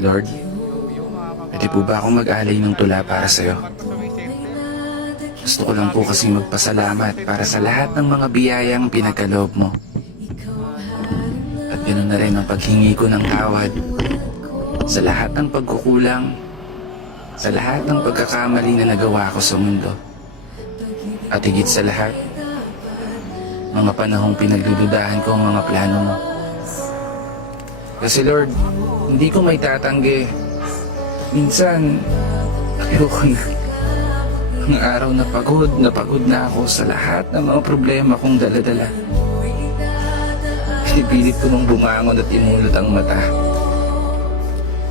Lord, pwede po ba akong mag-alay ng tula para sa'yo? Gusto ko lang po kasi magpasalamat para sa lahat ng mga biyayang pinagkaloob mo. At ganoon na rin ang paghingi ko ng tawad sa lahat ng pagkukulang, sa lahat ng pagkakamali na nagawa ko sa mundo. At higit sa lahat, mga panahong pinagdududahan ko ang mga plano mo. Kasi Lord, hindi ko may tatanggi. Minsan, ayoko na. Ang araw na pagod na ako sa lahat ng mga problema kong daladala. Pinipilit ko nung bumangon at imulot ang mata.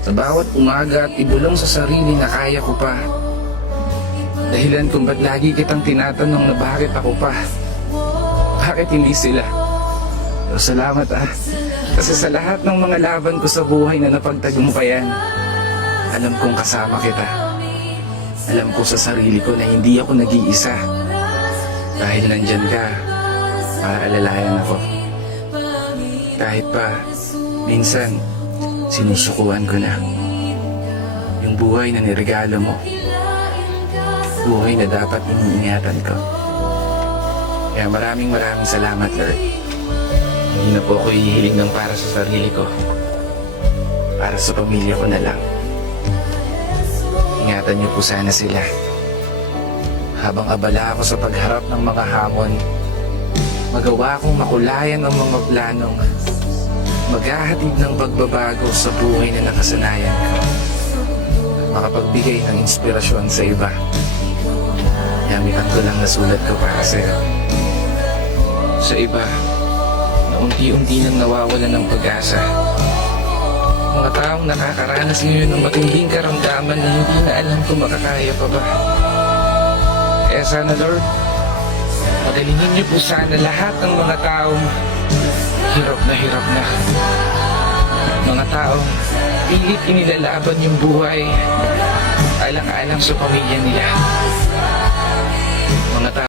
Sa bawat umaga at ibulong sa sarili na kaya ko pa. Dahilan kung ba't lagi kitang tinatanong na bakit ako pa. Bakit hindi sila? Pero salamat kasi sa lahat ng mga laban ko sa buhay na napagtagumpayan, alam kong kasama kita. Alam ko sa sarili ko na hindi ako nag-iisa. Dahil nandyan ka, para alalayan ako. Kahit pa, minsan, sinusukuan ko na. Yung buhay na niregalo mo. Buhay na dapat iniingatan ko. Kaya maraming salamat, Lord. Hindi na po ako hihiling ng para sa sarili ko. Para sa pamilya ko na lang. Ingatan niyo po sana sila. Habang abala ako sa pagharap ng mga hamon, magawa kong makulayan ang mga planong maghahatid ng pagbabago sa buhay na nakasanayan ko. Makapagbigay ng inspirasyon sa iba. Yamitan ko lang nasulat ko para sa'yo. Sa iba, na unti-unti nang nawawalan ng pag-asa. Mga taong nakakaranas ngayon ng matinding karamdaman na hindi na alam kung makakaya pa ba. Kaya sana Lord, pagalingin niyo po sana lahat ng mga taong hirap na. Mga taong pilit inilalaban yung buhay alang-alang sa pamilya nila. Mga